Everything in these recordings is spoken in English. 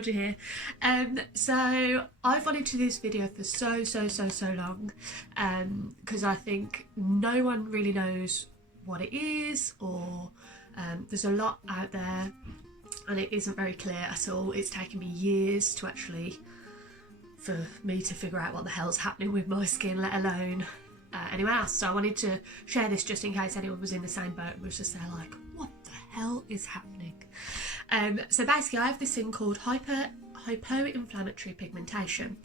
glad you're here. So I've wanted to do this video for so long, because I think no one really knows what it is, or there's a lot out there and it isn't very clear at all. It's taken me years to actually, for me to figure out what the hell's happening with my skin, let alone anyone else. So I wanted to share this just in case anyone was in the same boat and was just there like, what the hell is happening? So basically I have this thing called hypoinflammatory pigmentation.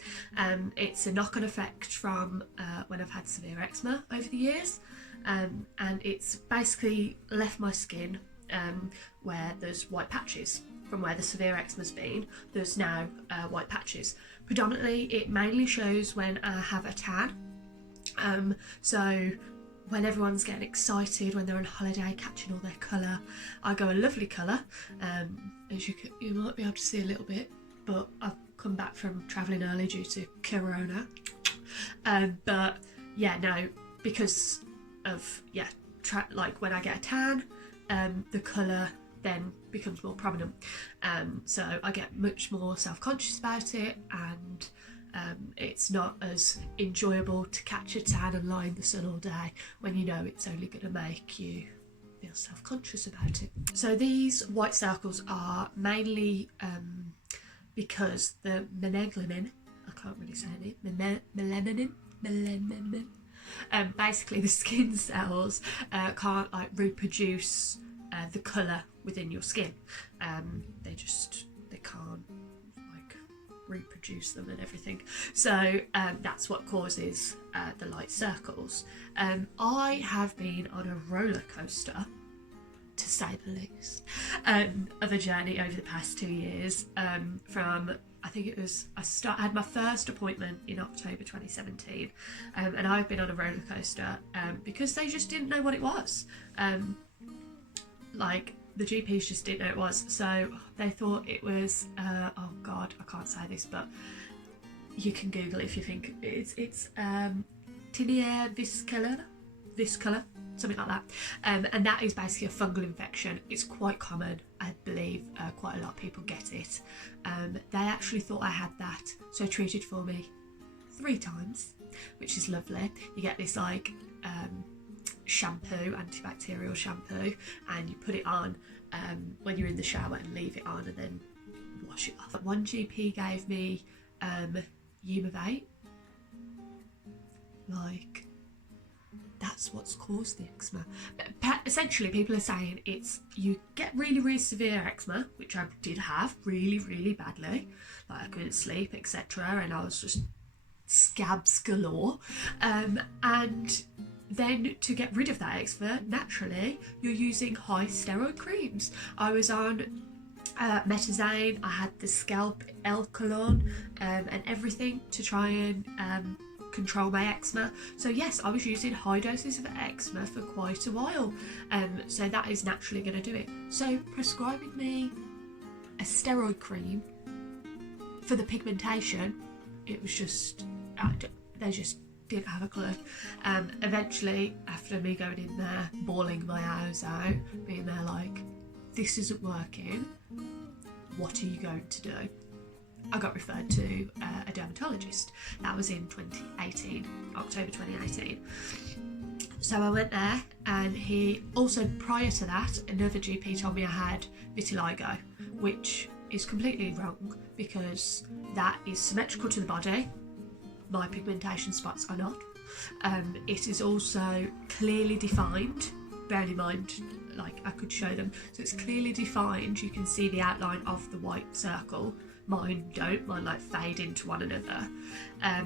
It's a knock-on effect from when I've had severe eczema over the years, and it's basically left my skin where there's white patches. From where the severe eczema's been, there's now white patches. Predominantly it mainly shows when I have a tan. So when everyone's getting excited, when they're on holiday, catching all their colour, I go a lovely colour. As you might be able to see a little bit, but I've come back from travelling early due to Corona. But yeah, no, because of, yeah, like when I get a tan, the colour then becomes more prominent. So I get much more self-conscious about it, and it's not as enjoyable to catch a tan and lie in the sun all day when you know it's only going to make you feel self-conscious about it. So these white circles are mainly because the melanin, I can't really say it, melanin, basically the skin cells can't like reproduce the colour within your skin. They can't like reproduce them and everything. So that's what causes the light circles. I have been on a roller coaster, to say the least, of a journey over the past 2 years. From, I think it was, I had my first appointment in October 2017, and I've been on a roller coaster because they just didn't know what it was. Like the GPs just didn't know it was, so they thought it was oh god, I can't say this, but you can Google it if you think it's tinea viscula, something like that, and that is basically a fungal infection. It's quite common, I believe. Quite a lot of people get it. They actually thought I had that, so treated for me 3 times, which is lovely. You get this like shampoo, antibacterial shampoo, and you put it on when you're in the shower and leave it on and then wash it off. One GP gave me Humavate. Like, that's what's caused the eczema. But essentially people are saying it's, you get really severe eczema, which I did have really badly, like I couldn't sleep, etc., and I was just scabs galore, and then to get rid of that eczema, naturally, you're using high steroid creams. I was on metazane, I had the scalp Elcolon and everything to try and control my eczema. So yes, I was using high doses of eczema for quite a while. So that is naturally going to do it. So prescribing me a steroid cream for the pigmentation, it was just, they just didn't have a clue. Eventually, after me going in there, bawling my eyes out, being there like, this isn't working, what are you going to do? I got referred to a dermatologist. That was in 2018, October 2018. So I went there, and he also, prior to that, another GP told me I had vitiligo, which is completely wrong because that is symmetrical to the body. My pigmentation spots are not. It is also clearly defined, bearing in mind, like I could show them, so it's clearly defined, you can see the outline of the white circle. Mine don't, mine like fade into one another.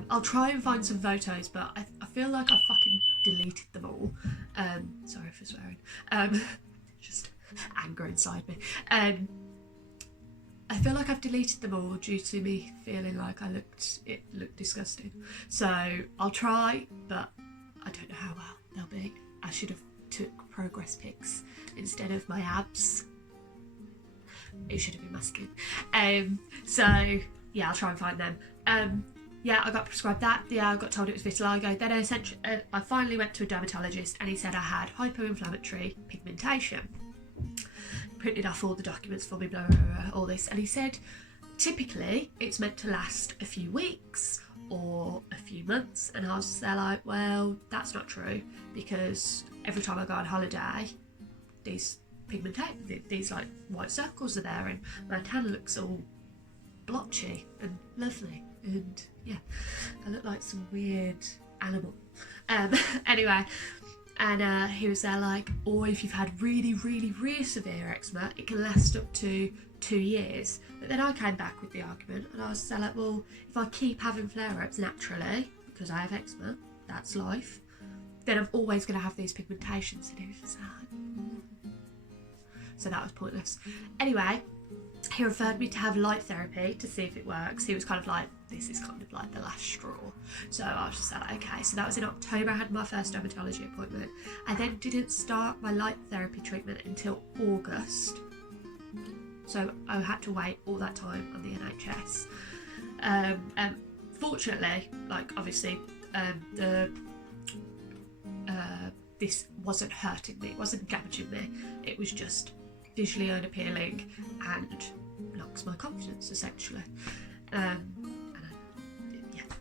I'll try and find some photos, but I feel like I fucking deleted them all. Sorry for swearing. Just anger inside me. I feel like I've deleted them all due to me feeling like it looked disgusting. So I'll try, but I don't know how well they'll be. I should have took progress pics instead of my abs. It should have been my skin. So yeah, I'll try and find them. Yeah, I got prescribed that. Yeah, I got told it was vitiligo. Then I finally went to a dermatologist, and he said I had hypoinflammatory pigmentation. Printed off all the documents for me, blah, blah, blah, all this, and he said typically it's meant to last a few weeks or a few months, and I was just there like, well, that's not true, because every time I go on holiday, these these like white circles are there, and my tan looks all blotchy and lovely, and yeah, I look like some weird animal. Anyway, and he was there like, or if you've had really, really, really severe eczema, it can last up to 2 years. But then I came back with the argument, and I was there like, well, if I keep having flare-ups naturally, because I have eczema, that's life, then I'm always going to have these pigmentations. And he was just like, so that was pointless. Anyway, he referred me to have light therapy to see if it works. He was kind of like, this is kind of like the last straw. So I was just like, okay. So that was in October. I had my first dermatology appointment. I then didn't start my light therapy treatment until August. So I had to wait all that time on the NHS. Fortunately, like obviously, this wasn't hurting me, it wasn't damaging me. It was just visually unappealing and knocks my confidence essentially. Yeah,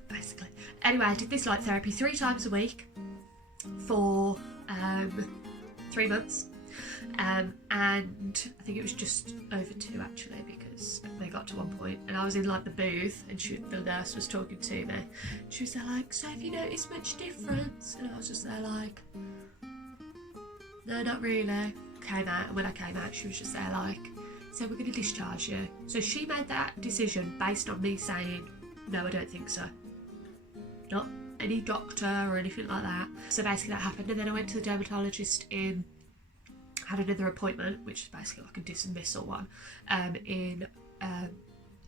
basically. Anyway, I did this light therapy 3 times a week for 3 months. And I think it was just over 2 actually, because they got to one point and I was in like the booth, and the nurse was talking to me. She was there like, so have you noticed much difference? And I was just there like, no, not really. Came out, and when I came out, she was just there like, so we're going to discharge you. So she made that decision based on me saying, no, I don't think so. Not any doctor or anything like that. So basically that happened, and then I went to the dermatologist had another appointment, which is basically like a dismissal one, in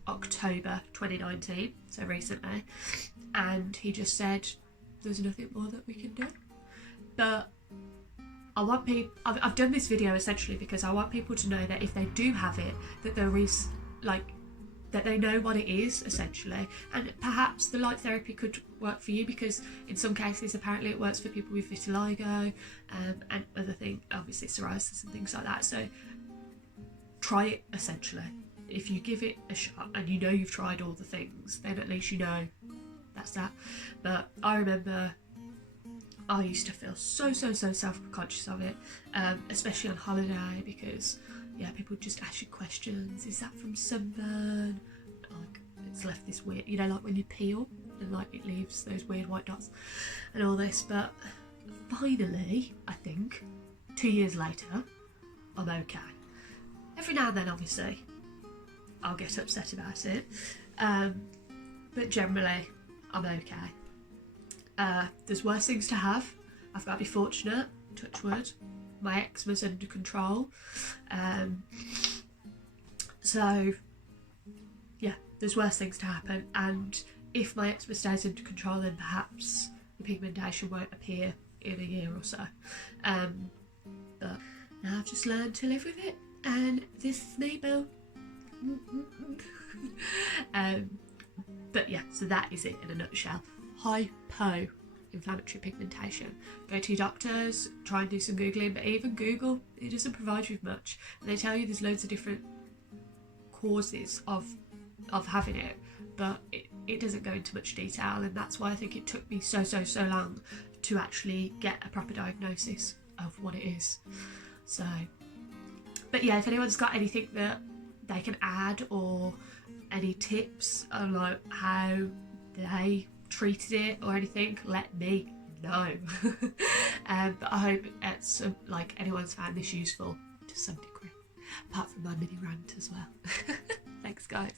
October 2019, so recently, and he just said there's nothing more that we can do. But I want people, I've done this video essentially because I want people to know that if they do have it, that there is like, that they know what it is essentially, and perhaps the light therapy could work for you, because in some cases apparently it works for people with vitiligo and other things, obviously psoriasis and things like that. So try it essentially. If you give it a shot and you know you've tried all the things, then at least you know that's that. But I remember I used to feel so self-conscious of it, especially on holiday, because yeah, people just ask you questions. Is that from sunburn? Like, it's left this weird, you know, like when you peel and like it leaves those weird white dots and all this. But finally, I think 2 years later, I'm okay. Every now and then, obviously, I'll get upset about it, but generally, I'm okay. There's worse things to have. I've got to be fortunate, touch wood. My eczema's under control. So yeah, there's worse things to happen, and if my eczema stays under control, then perhaps the pigmentation won't appear in a year or so. But now I've just learned to live with it, and this is me, Bill. But yeah, so that is it in a nutshell. Hypoinflammatory pigmentation. Go to your doctors, try and do some Googling, but even Google, it doesn't provide you with much. And they tell you there's loads of different causes of having it, but it doesn't go into much detail, and that's why I think it took me so long to actually get a proper diagnosis of what it is. So, but yeah, if anyone's got anything that they can add, or any tips on like how they treated it or anything, let me know. But I hope it's like anyone's found this useful to some degree, apart from my mini rant as well. Thanks guys.